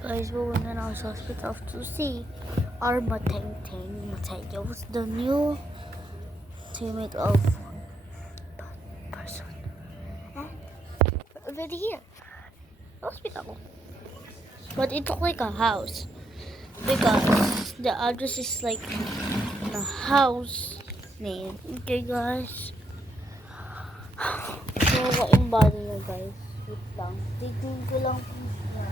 Guys, we went to sa hospital to see our Mateng Mateos, the new teammate of person. And already here, hospital. But it looked like a house because the address is like the house name. Okay, guys. So, what yung body niya, guys? Wait lang. Tignan ko lang kung siya.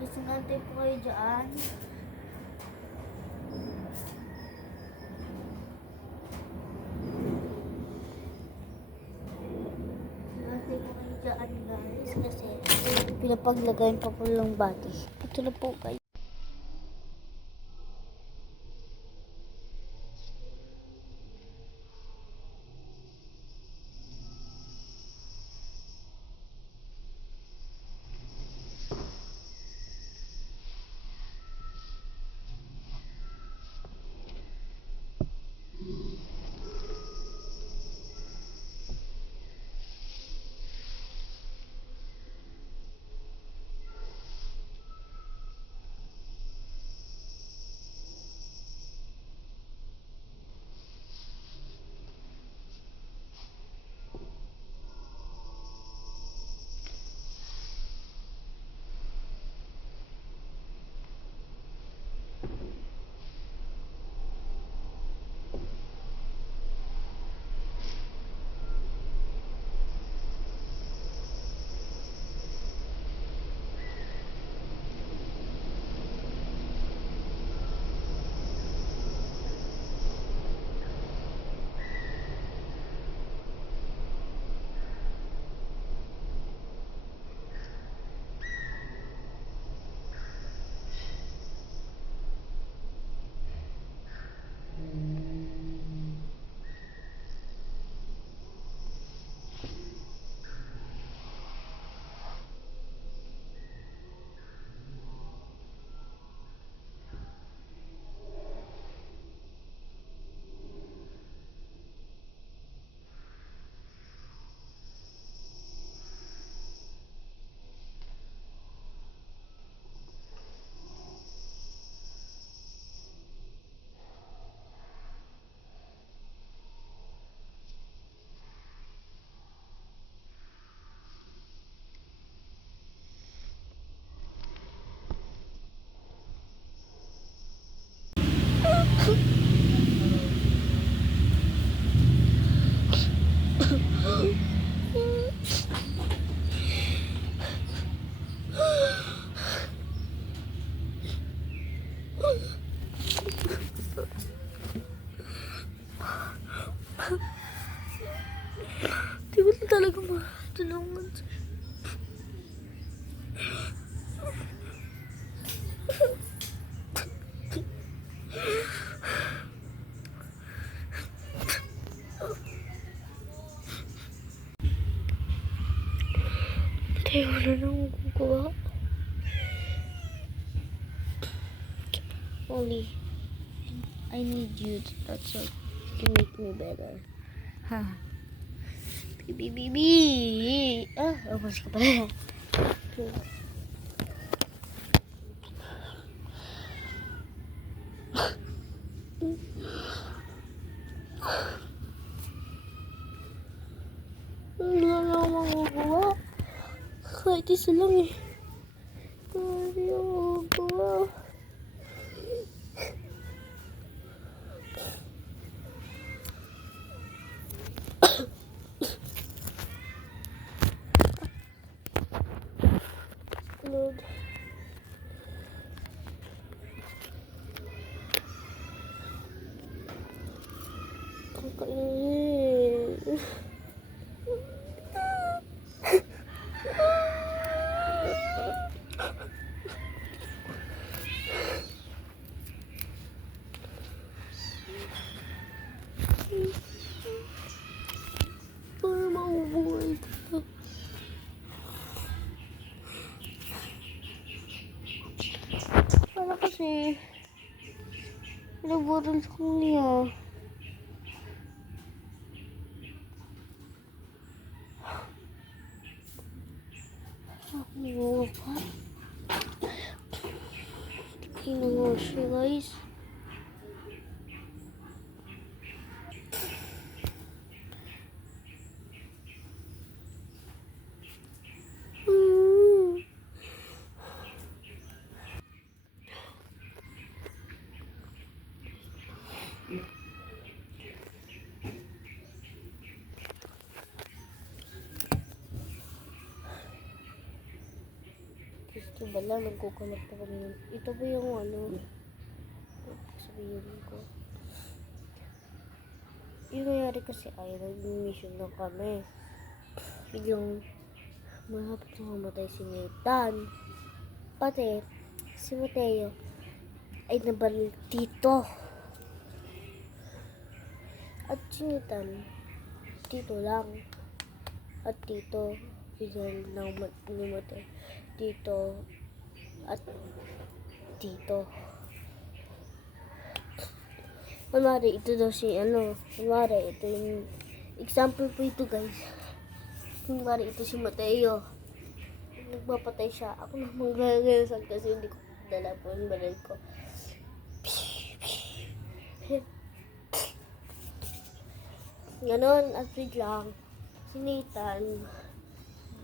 Gusto natin po kayo dyan. Natin po kayo dyan, guys. Kasi pinapaglagayin pa po ng bati. Ito na po, guys. Di ba talaga matulungan siya? Tayo wala nang magagawa. Only I need you. That's what can make me better. Ha. Bibi. Ah, mas ka pala. Wala na akong magagawa. Kahit isa lang eh. Hindi ako magagawa. Lord. Kakainin. Para mabubuhay ka. Para kasi pinabutan sa kanya. Ako pa. Tingnan siya guys. Gusto ba lang nagkukulat pa kami. Ito ba yung ano? Sabihin ko. Yung nangyari kasi ay nag-mission na kami. Biglang mahapit na mamatay si Nathan. Pati si Mateo ay nabalil dito. At si Nathan dito lang. At dito biglang namatay dito at dito. Kunwari, ito daw si ano. Kunwari, ito yung example po ito guys. Kunwari, ito si Mateo. Nagpapatay siya. Ako na manggagayasan kasi hindi ko dala po yung balay ko. Ganon, at biglang si Nathan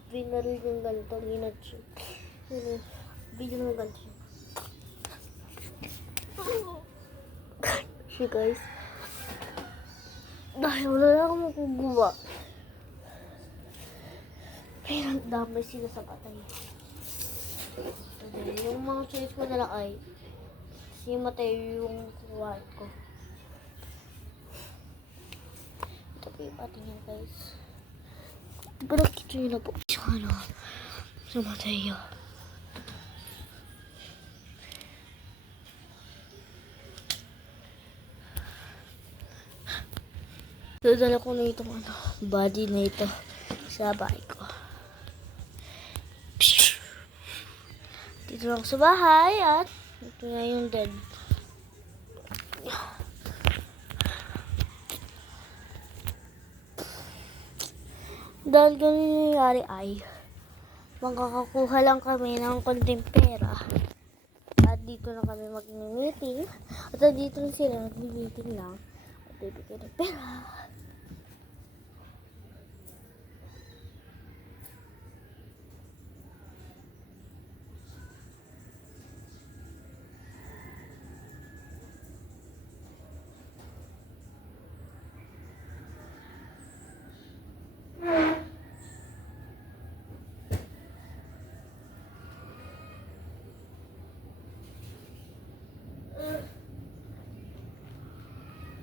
binaril yung ganito, ginat siya. Biglang yung ganito siya. Siya guys. Dahil wala na akong magagawa. Pero ang damay sila sa patay. Yung mga choice ko na lang ay si Mateo yung kuwain ko. Ito po yung ating yan guys. Pero nakita nyo na po sa ano, sa Mateo. Dala ko na itong ano, body na ito sa bahay ko. Dito lang sa bahay at ito na yung dead. Dahil ganun yung nangyari ay makakakuha lang kami ng konting pera. At dito na kami mag-meeting. At dito na sila mag-meeting lang. At bibigyan ng pera.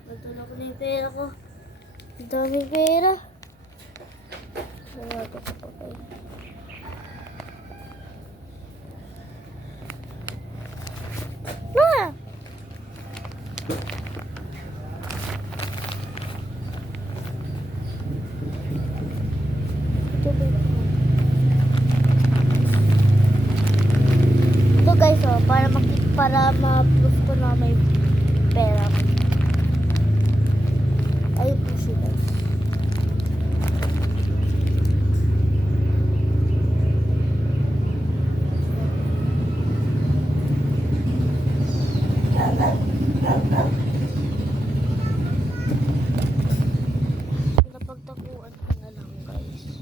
Natulog ko na yung pera ko. Ang daming pera. Wala ito sa papay. Ah! Ito guys, oh, para ma-proof ko na may pera ko. Ayun po siya guys. Napagtakuan ko na lang guys.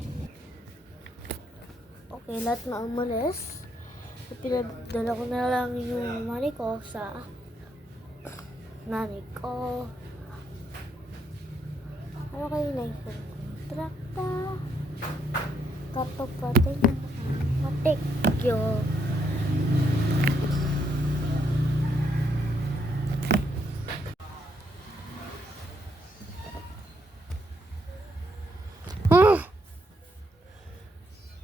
Kaya lahat na umalis. Pinadala ko na lang yung money ko sa nanay ko. Ano kayo na yung kontrakta? Kapag pati yung matikyo.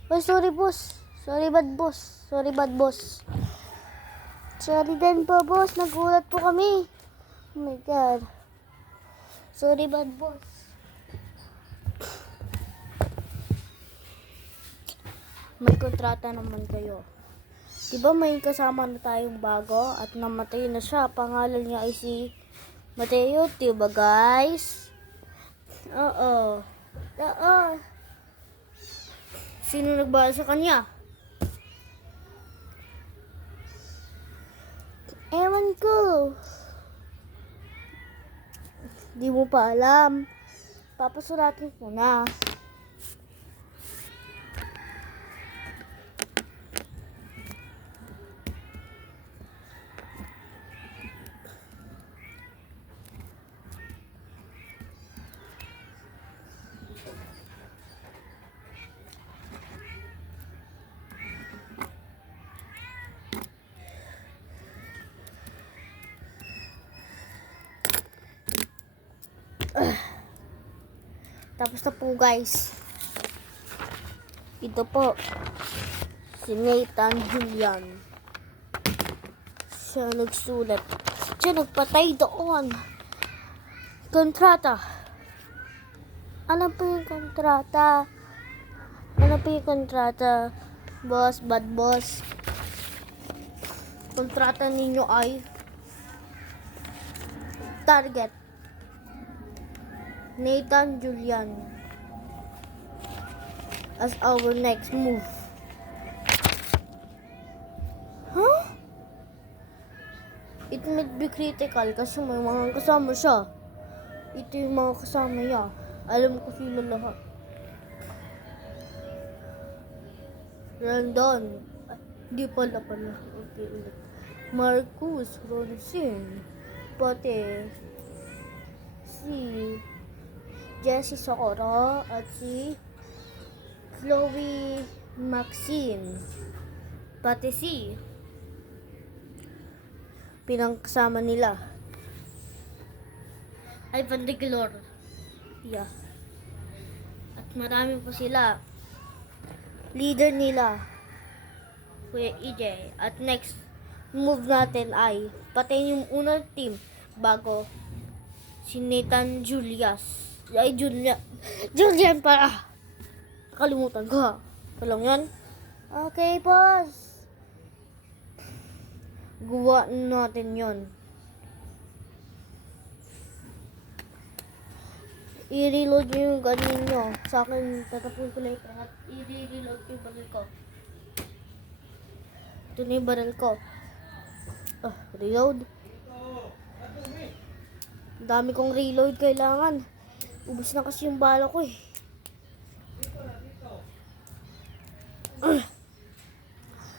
Oh, sorry boss. Sorry bad boss. Sorry bad boss. Sorry din po boss. Nagulat po kami. Oh my god. Sorry bad boss. May kontrata naman kayo. Diba may kasama na tayong bago at namatay na siya. Pangalan niya ay si Mateo. Diba guys? Oo. Oo. Sino nagbahal sa kanya? Ewan ko. Di mo pa alam. Papasuratin ko na. Tapos na po guys. Ito po. Si Nathan Julian. Siya nagsulat. Siya nagpatay doon. Kontrata. Ano po yung kontrata? Ano po yung kontrata? Boss, bad boss. Kontrata ninyo ay target. Nathan Julian as our next move. Huh? It might be critical kasi may mga kasama siya. Ito yung mga kasama niya. Alam ko sila lahat. Randon. Di pala. Okay, ulit. Marcus, Ronsin. Pati si Jessie Socorro at si Chloe Maxine. Pati si pinangkasama nila Ivan de Glor. Yeah. At marami po sila. Leader nila Kuya EJ. At next move natin ay patayin yung unang team bago si Nathan Julius. Ay, Julian para. Nakalimutan ko. Ito lang yan. Okay, boss. Gawa natin yon. I-reload nyo yung ganyan nyo. Sa akin, tatapon ko later. At i-reload yung baril ko. Ito na yung baril ko. Reload. Dami kong reload kailangan. Ubus na kasi yung bala ko eh.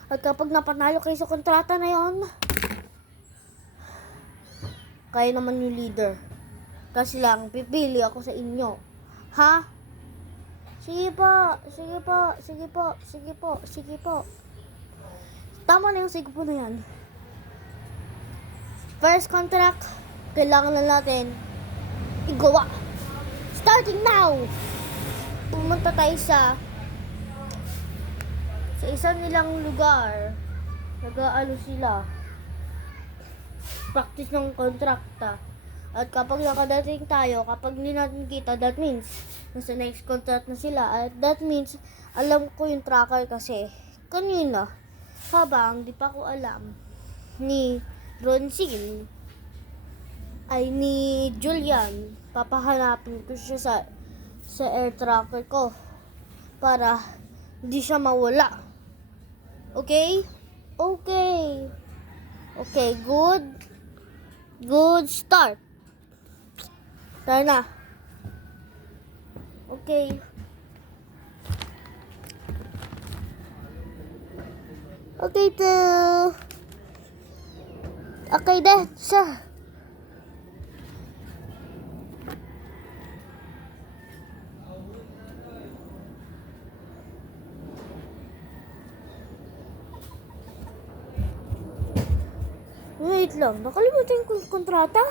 At kapag napanalo kayo sa kontrata na yon, kayo naman yung leader. Kasi lang, pipili ako sa inyo. Ha? Sige po, sige po, sige po, sige po, sige po. Tama na yung sige po na yan. First contract, kailangan na natin igawa. Starting now! Pumunta tayo sa isang nilang lugar. Nag-aalo sila. Practice ng kontrakta. At kapag nakadating tayo, kapag hindi natin kita, that means nasa next contract na sila. At that means, alam ko yung tracker kasi kanina, habang di pa ko alam ni Ronsil ay ni Julian, papahanapin ko siya sa air tracker ko para hindi siya mawala. Okay? Okay. Okay, good start. Tara na. Okay. Okay, okay, dad, siya. Wait lang, nakalimutan ko yung kontrata.